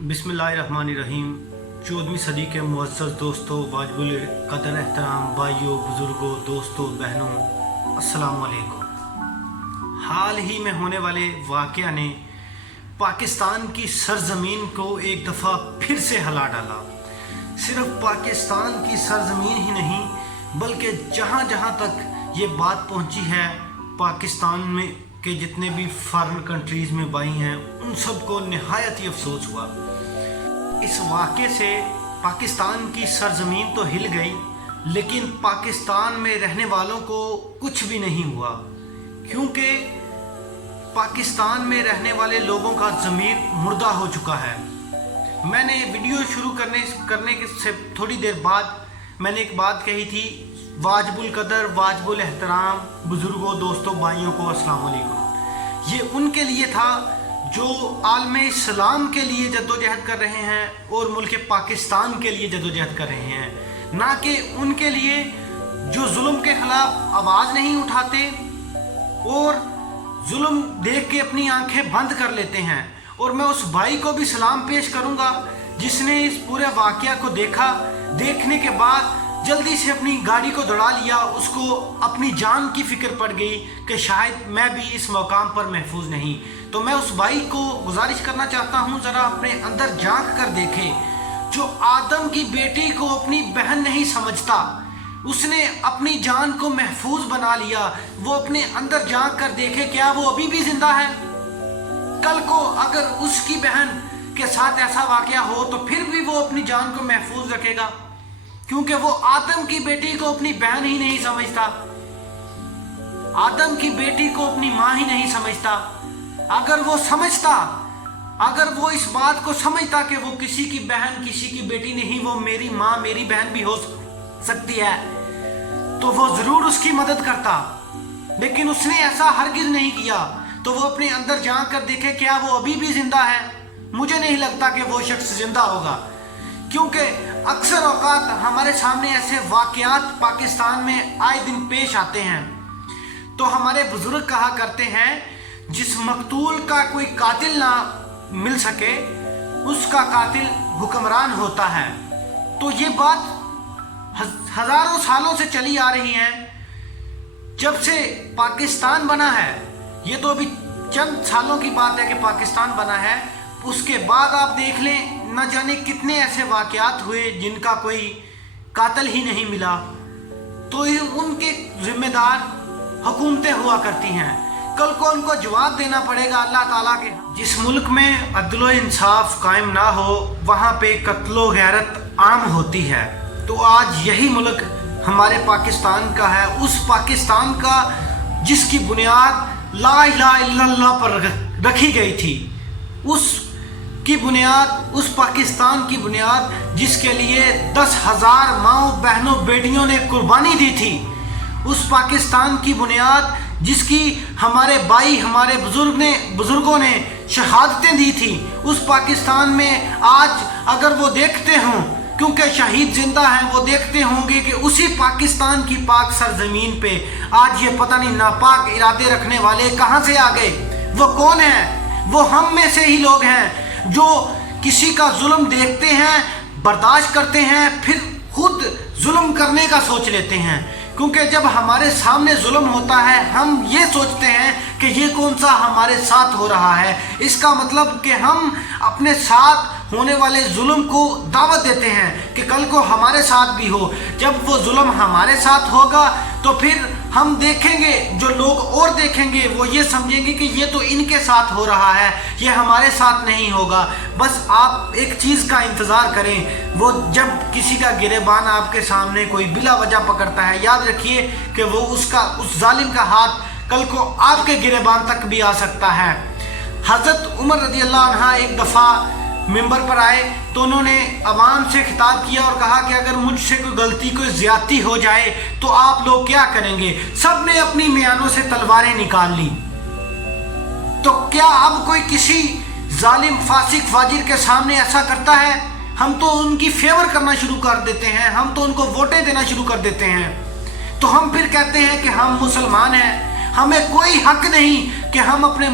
बिस्मिल्लाहिर्रहमानिर्रहीम। 14वीं सदी के मुअज़्ज़ज़ दोस्तों, वाजिबुल क़दर एहतराम भाइयों, बुज़ुर्गों, दोस्तों, बहनों, अस्सलामु अलैकुम। हाल ही में होने वाले वाक़या ने पाकिस्तान की सरज़मीन को एक दफ़ा फिर से हिला डाला। सिर्फ पाकिस्तान की सरज़मीन ही नहीं, बल्कि जहाँ जहाँ तक ये बात पहुँची है, पाकिस्तान में के जितने भी फॉरेन कंट्रीज़ में भाई हैं, उन सबको निहायत ही अफसोस हुआ। इस वाक़े से पाकिस्तान की सरज़मीन तो हिल गई, लेकिन पाकिस्तान में रहने वालों को कुछ भी नहीं हुआ, क्योंकि पाकिस्तान में रहने वाले लोगों का ज़मीर मुर्दा हो चुका है। मैंने वीडियो शुरू करने से थोड़ी देर बाद मैंने एक बात कही थी, वाजिबुल कदर, वाजिबुल एहतराम, बुज़ुर्गों, दोस्तों, भाइयों को अस्सलाम वालेकुम। ये उनके लिए था जो आलमे इस्लाम के लिए जद्दोजहद कर रहे हैं और मुल्क पाकिस्तान के लिए जद्दोजहद कर रहे हैं, ना कि उनके लिए जो जुल्म के ख़िलाफ़ आवाज़ नहीं उठाते और जुल्म देख के अपनी आंखें बंद कर लेते हैं। और मैं उस भाई को भी सलाम पेश करूंगा जिसने इस पूरे वाक़या को देखा, देखने के बाद जल्दी से अपनी गाड़ी को दौड़ा लिया। उसको अपनी जान की फ़िक्र पड़ गई कि शायद मैं भी इस मकाम पर महफूज नहीं। तो मैं उस भाई को गुजारिश करना चाहता हूँ, ज़रा अपने अंदर झांक कर देखे। जो आदम की बेटी को अपनी बहन नहीं समझता, उसने अपनी जान को महफूज बना लिया, वो अपने अंदर झांक कर देखे, क्या वो अभी भी जिंदा है? कल को अगर उसकी बहन के साथ ऐसा वाक़या हो तो फिर भी वो अपनी जान को महफूज रखेगा, क्योंकि वो आदम की बेटी को अपनी बहन ही नहीं समझता, आदम की बेटी को अपनी माँ ही नहीं समझता। अगर वो समझता, अगर वो इस बात को समझता कि वो किसी की बहन, किसी की बेटी नहीं, वो मेरी माँ, मेरी बहन भी हो सकती है, तो वो ज़रूर उसकी मदद करता। लेकिन उसने ऐसा हरगिज़ नहीं किया। तो वो अपने अंदर झांक कर देखे, क्या वो अभी भी जिंदा है? मुझे नहीं लगता कि वो शख्स जिंदा होगा, क्योंकि अक्सर औकात हमारे सामने ऐसे वाक़यात पाकिस्तान में आए दिन पेश आते हैं। तो हमारे बुजुर्ग कहा करते हैं, जिस मकतूल का कोई कातिल ना मिल सके, उसका कातिल हुक्मरान होता है। तो ये बात हज़ारों सालों से चली आ रही है, जब से पाकिस्तान बना है। ये तो अभी चंद सालों की बात है कि पाकिस्तान बना है, उसके बाद आप देख लें, न जाने कितने ऐसे वाक़यात हुए जिनका कोई कातिल ही नहीं मिला। तो ये उनके ज़िम्मेदार हुकूमतें हुआ करती हैं, कल को उनको जवाब देना पड़ेगा अल्लाह ताला के। जिस मुल्क में अदल इंसाफ कायम ना हो, वहाँ पे कत्लो गैरत आम होती है। तो आज यही मुल्क हमारे पाकिस्तान का है, उस पाकिस्तान का जिसकी बुनियाद ला इलाहा इल्लल्लाह पर रखी गई थी, उसकी बुनियाद, उस पाकिस्तान की बुनियाद जिसके लिए 10,000 माओ, बहनों, बेटियों ने कुर्बानी दी थी, उस पाकिस्तान की बुनियाद जिसकी हमारे भाई, हमारे बुजुर्गों ने शहादतें दी थी, उस पाकिस्तान में आज अगर वो देखते हों, क्योंकि शहीद जिंदा हैं, वो देखते होंगे कि उसी पाकिस्तान की पाक सरजमीन पे आज ये पता नहीं नापाक इरादे रखने वाले कहाँ से आ गए। वो कौन है? वो हम में से ही लोग हैं जो किसी का जुल्म देखते हैं, बर्दाश्त करते हैं, फिर खुद जुल्म करने का सोच लेते हैं। क्योंकि जब हमारे सामने जुल्म होता है, हम ये सोचते हैं कि ये कौन सा हमारे साथ हो रहा है। इसका मतलब कि हम अपने साथ होने वाले जुल्म को दावत देते हैं कि कल को हमारे साथ भी हो। जब वो जुल्म हमारे साथ होगा तो फिर हम देखेंगे, जो लोग और देखेंगे वो ये समझेंगे कि ये तो इनके साथ हो रहा है, ये हमारे साथ नहीं होगा। बस आप एक चीज़ का इंतज़ार करें, वो जब किसी का गिरेबान आपके सामने कोई बिला वजह पकड़ता है, याद रखिए कि वो उस जालिम का हाथ कल को आपके गिरेबान तक भी आ सकता है। हज़रत उमर रज़ी अल्लाह अन्हा एक दफ़ा मिंबर पर आए तो उन्होंने अवाम से खिताब किया और कहा कि अगर मुझसे कोई गलती, कोई ज़्यादती हो जाए तो आप लोग क्या करेंगे? सब ने अपनी मियानों से तलवारें निकाल ली। तो क्या अब कोई किसी जालिम, फासिक, फाजिर के सामने ऐसा करता है? हम तो उनकी फेवर करना शुरू कर देते हैं, हम तो उनको वोटें देना शुरू कर देते हैं। तो हम फिर कहते हैं कि हम मुसलमान हैं, हमें कोई हक नहीं कि हम अपने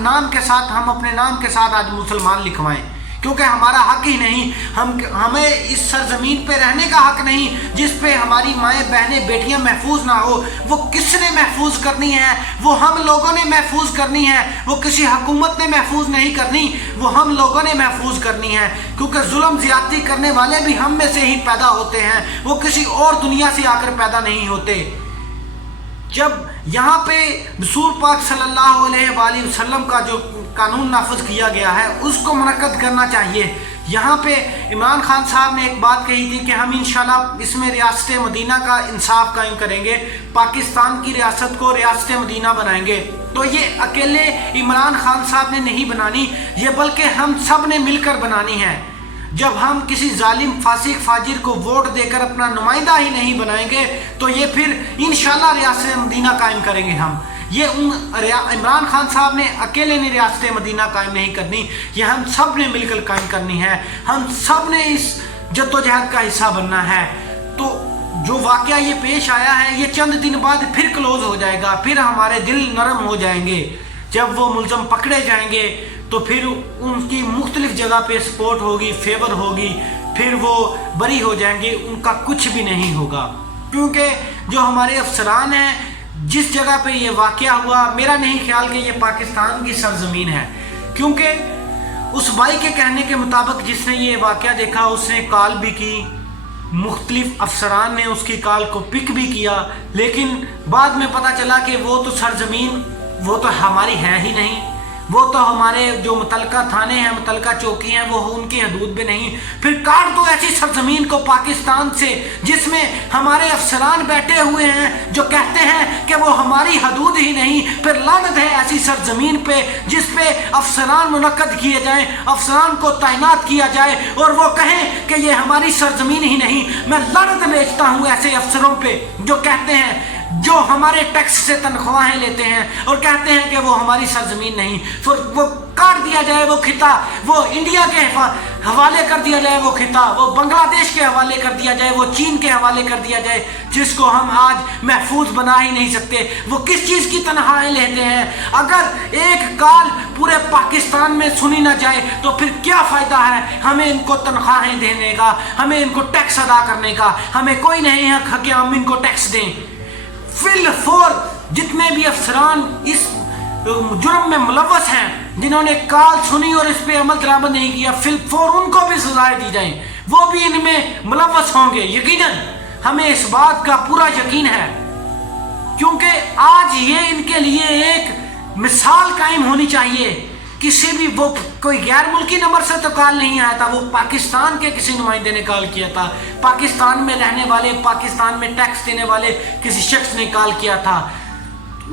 नाम के साथ आज मुसलमान लिखवाएं। क्योंकि हमारा हक ही नहीं, हमें इस सरजमीन पे रहने का हक नहीं जिस पे हमारी माएँ बहनें बेटियां महफूज ना हो। वो किसने महफूज करनी है? वो हम लोगों ने महफूज करनी है। वो किसी हुकूमत ने महफूज नहीं करनी, वो हम लोगों ने महफूज करनी है। क्योंकि जुल्म ज्यादती करने वाले भी हम में से ही पैदा होते हैं, वो किसी और दुनिया से आकर पैदा नहीं होते। जब यहाँ पे रसूल पाक सल्लल्लाहु अलैहि वसल्लम का जो कानून नाफिज किया गया है उसको मुनक्कद करना चाहिए। यहाँ पे इमरान खान साहब ने एक बात कही थी कि हम इंशाल्लाह इसमें रियासत मदीना का इंसाफ कायम करेंगे, पाकिस्तान की रियासत को रियासत मदीना बनाएंगे। तो ये अकेले इमरान खान साहब ने नहीं बनानी, ये बल्कि हम सब ने मिलकर बनानी है। जब हम किसी जालिम फासिक फाजिर को वोट देकर अपना नुमाइंदा ही नहीं बनाएंगे तो ये फिर इंशाल्लाह रियासत मदीना कायम करेंगे हम। ये इमरान खान साहब ने अकेले ने रियासत मदीना कायम नहीं करनी, ये हम सब ने मिलकर कायम करनी है। हम सब ने इस जद्दोजहद का हिस्सा बनना है। तो जो वाकया ये पेश आया है ये चंद दिन बाद फिर क्लोज हो जाएगा, फिर हमारे दिल नरम हो जाएंगे। जब वो मुलजम पकड़े जाएंगे तो फिर उनकी मुख्तलिफ जगह पे सपोर्ट होगी, फेवर होगी, फिर वो बरी हो जाएंगे, उनका कुछ भी नहीं होगा। क्योंकि जो हमारे अफसरान हैं, जिस जगह पे ये वाकया हुआ, मेरा नहीं ख्याल कि ये पाकिस्तान की सरजमीन है। क्योंकि उस भाई के कहने के मुताबिक जिसने ये वाकया देखा उसने कॉल भी की, मुख्तलिफ अफसरान ने उसकी कॉल को पिक भी किया, लेकिन बाद में पता चला कि वो तो सरजमीन वो तो हमारी है ही नहीं, वो तो हमारे जो मुतलका थाने हैं, मुतलका चौकी हैं, वो उनकी हदूद में नहीं। फिर काट दो ऐसी सरजमीन को पाकिस्तान से जिसमें हमारे अफसरान बैठे हुए हैं जो कहते हैं कि वो हमारी हदूद ही नहीं। फिर लानत है ऐसी सरजमीन पे जिस पे अफसरान मुनक्कद किए जाएं, अफसरान को तैनात किया जाए और वो कहें कि ये हमारी सरजमीन ही नहीं। मैं लानत भेजता हूँ ऐसे अफसरों पे जो कहते हैं, जो हमारे टैक्स से तनख्वाहें लेते हैं और कहते हैं कि वो हमारी सरजमीन नहीं। फिर वो काट दिया जाए वो खिता, वो इंडिया के हवाले कर दिया जाए वो खिता, वो बांग्लादेश के हवाले कर दिया जाए, वो चीन के हवाले कर दिया जाए, जिसको हम आज महफूज बना ही नहीं सकते। वो किस चीज़ की तनख्वाहें लेते हैं? अगर एक कॉल पूरे पाकिस्तान में सुनी ना जाए तो फिर क्या फ़ायदा है हमें इनको तनख्वाहें देने का, हमें इनको टैक्स अदा करने का? हमें कोई नहीं हक कि हम इनको टैक्स दें। फिल फोर जितने भी अफसरान इस जुर्म में मुलव्वस हैं, जिन्होंने कॉल सुनी और इस पे अमल दरामद नहीं किया, फिल फोर उनको भी सजाएं दी जाएं, वो भी इनमें मुलव्वस होंगे। यकीनन हमें इस बात का पूरा यकीन है, क्योंकि आज ये इनके लिए एक मिसाल कायम होनी चाहिए। किसी भी वो कोई गैर मुल्की नंबर से तो कॉल नहीं आया था, वो पाकिस्तान के किसी नुमाइंदे ने कॉल किया था, पाकिस्तान में रहने वाले, पाकिस्तान में टैक्स देने वाले किसी शख्स ने कॉल किया था।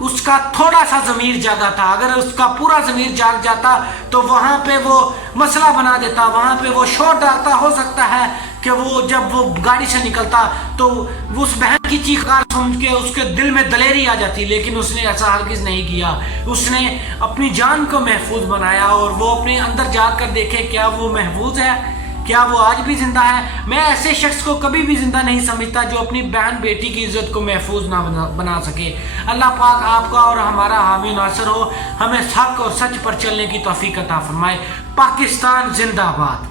उसका थोड़ा सा ज़मीर जागा था, अगर उसका पूरा ज़मीर जाग जाता तो वहाँ पे वो मसला बना देता, वहाँ पे वो शोर डालता। हो सकता है कि वो जब वो गाड़ी से निकलता तो उस बहन की चीखकार सुन के उसके दिल में दलेरी आ जाती, लेकिन उसने ऐसा हरगिज़ नहीं किया। उसने अपनी जान को महफूज बनाया और वो अपने अंदर जाकर देखे क्या वो महफूज है, क्या वो आज भी जिंदा है। मैं ऐसे शख्स को कभी भी जिंदा नहीं समझता जो अपनी बहन बेटी की इज्जत को महफूज ना बना सके। अल्लाह पाक आपका और हमारा हामी नासर हो, हमें हक और सच पर चलने की तौफीक अता फरमाए। पाकिस्तान जिंदाबाद।